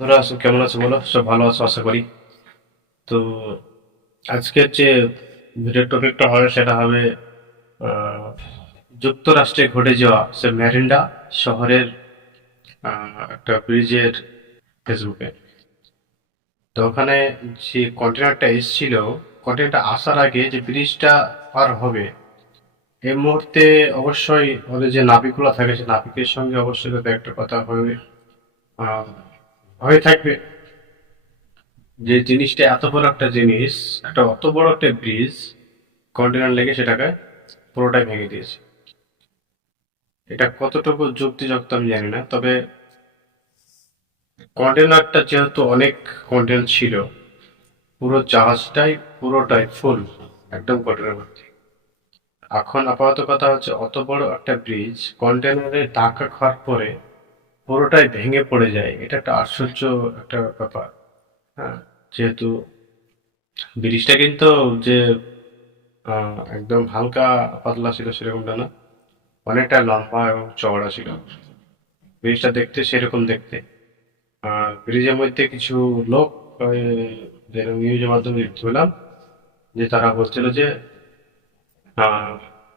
ধরো আছো, কেমন আছো বলো? সব ভালো আছো আশা করি। তো আজকের যে ভিডিও টপিকটা হবে সেটা হবে আহ, যুক্তরাষ্ট্রে ঘটে যাওয়া সে ম্যারিন্ডা শহরের একটা ব্রিজের ফেসবুকে। তো ওখানে যে কন্টেনারটা এসেছিল, কন্টেনারটা আসার আগে যে ব্রিজটা পার হবে এই মুহূর্তে অবশ্যই ওদের যে নাবিকগুলো থাকে সে নাবিকের সঙ্গে অবশ্যই তাদের একটা কথা আহ, হয়ে থাকবে যে জিনিসটা এত বড় একটা জিনিস, একটা অত বড় একটা ব্রিজ কন্টেনার লেগে সেটাকে পুরোটাই ভেঙে দিয়েছে। এটা কতটুকু যুক্তিযুক্ত আমি জানি না, তবে কন্টেনারটা যেহেতু অনেক কন্টেনার ছিল, পুরো জাহাজটাই পুরোটাই ফুল, একদম কন্টেনার ভর্তি। এখন আপাতত কথা হচ্ছে অত বড় একটা ব্রিজ কন্টেনারে ধাক্কা খাওয়ার পরে পুরোটাই ভেঙে পড়ে যায়, এটা একটা আশ্চর্য একটা ব্যাপার। হ্যাঁ, যেহেতু ব্রিজটা কিন্তু যে একদম হালকা পাতলা ছিল সেরকমটা না, অনেকটা লম্বা এবং চওড়া ছিল। ব্রিজটা দেখতে সেরকম দেখতে। আর ব্রিজের মধ্যে কিছু লোক ওই যে নিউজের মাধ্যমে দেখতে পেলাম যে তারা বলছিল যে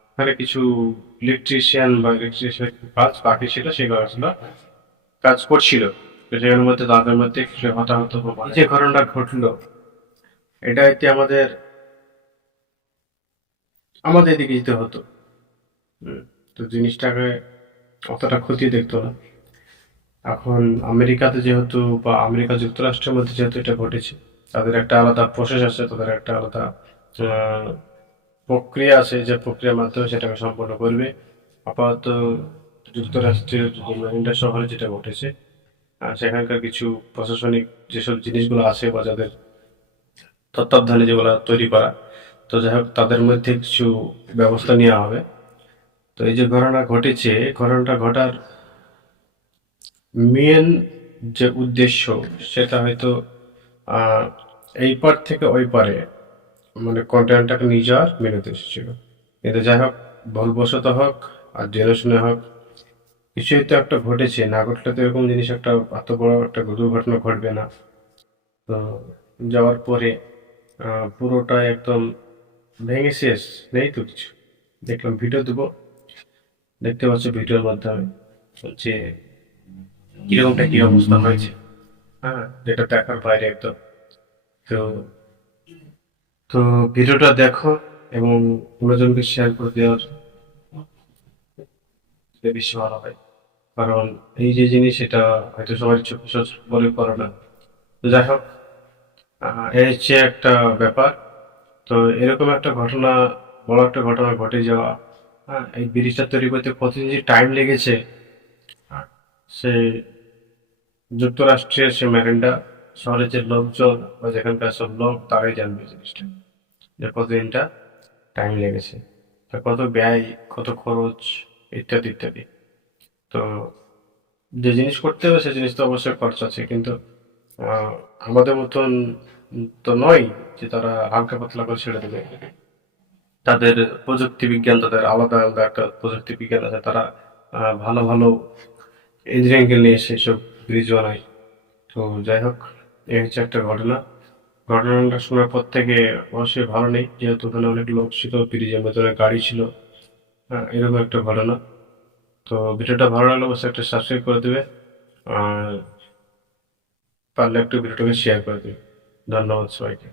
ওখানে কিছু ইলেকট্রিশিয়ান বা ইলেকট্রিশিয়ান কাজ বাকি ছিল, সেই কাজগুলো কাজ করছিল। তো সেখানের মধ্যে তাদের মধ্যে কিছু হতাহত হলো। এই যে ঘটনাটা ঘটলো, এটা হয়তো আমাদের আমাদের দিকে যেতে হতো। তো জিনিসটাকে অতটা খতিয়ে দেখতো না। এখন আমেরিকাতে যেহেতু বা আমেরিকা যুক্তরাষ্ট্রের মধ্যে যেহেতু এটা ঘটেছে, তাদের একটা আলাদা প্রসেস আছে, তাদের একটা আলাদা আহ, প্রক্রিয়া আছে, যে প্রক্রিয়ার মাধ্যমে সেটাকে সম্পন্ন করবে। আপাতত যুক্তরাষ্ট্রের মেরিন্ডা শহরে যেটা ঘটেছে, সেখানকার কিছু প্রশাসনিক যেসব জিনিসগুলো আছে বা যাদের তত্ত্বাবধানে যেগুলো তৈরি করা, তো যাই হোক তাদের মধ্যে কিছু ব্যবস্থা নেওয়া হবে। তো এই যে ঘটনা ঘটেছে, ঘটনাটা ঘটার মেন যে উদ্দেশ্য সেটা হয়তো আহ, এই পার থেকে ওই পারে, মানে কন্টেন্টটাকে নিয়ে যাওয়ার মেন উদ্দেশ্য ছিল। কিন্তু যাই হোক, ভুলবশত হোক আর জেনে শুনে হোক, কিছুই তো একটা ঘটেছে, না ঘটলে তো এরকম জিনিস একটা এত বড় একটা দুর্ঘটনা ঘটবে না। তো যাওয়ার পরে পুরোটাই একদম ভেঙে শেষ, নেই তো কিছু। দেখলাম ভিডিও দেবো, দেখতে পাচ্ছ ভিডিওর মাধ্যমে যে কিরকমটা কি অবস্থা হয়েছে। হ্যাঁ, যেটা দেখার বাইরে একদম। তো তো ভিডিওটা দেখো এবং অন্যজনকে শেয়ার করে দেওয়ার বেশি ভালো হয়। কারণ এই যে জিনিস এটা হয়তো সবাই চোখে বলে করে না। তো যাই হোক, এই হচ্ছে একটা ব্যাপার। তো এরকম একটা ঘটনা, বড় একটা ঘটনা ঘটে যাওয়া, হ্যাঁ, এই ব্রিজটা তৈরি করতে কতদিন যে টাইম লেগেছে, সে যুক্তরাষ্ট্রের সে ম্যারিন্ডা শহরের যে লোকজন বা যেখানকার সব লোক তারাই জানবে জিনিসটা, যে কতদিনটা টাইম লেগেছে, তা কত ব্যয়, কত খরচ, ইত্যাদি ইত্যাদি। তো যে জিনিস করতে হবে সে জিনিস তো অবশ্যই খরচ আছে, কিন্তু আহ, আমাদের মতন তো নয় যে তারা হালকা পাতলা করে ছেড়ে দেবে। তাদের প্রযুক্তি বিজ্ঞান, তাদের আলাদা আলাদা একটা প্রযুক্তি বিজ্ঞান আছে, তারা ভালো ভালো ইঞ্জিনিয়ারিং নিয়ে সেসব ব্রিজ বানায়। তো যাই হোক, এই হচ্ছে একটা ঘটনা। ঘটনাটা শোনার পর থেকে অবশ্যই ভালো নেই, যেহেতু ওখানে অনেক লোক ছিল, ব্রিজের ভেতরে গাড়ি ছিল। হ্যাঁ, এরকম একটা ঘটনা। তো ভিডিওটা ভালো লাগলে অবশ্যই একটা সাবস্ক্রাইব করে দেবে, আর পারলে একটু ভিডিওটাকে শেয়ার করে দেবে। ধন্যবাদ সবাইকে।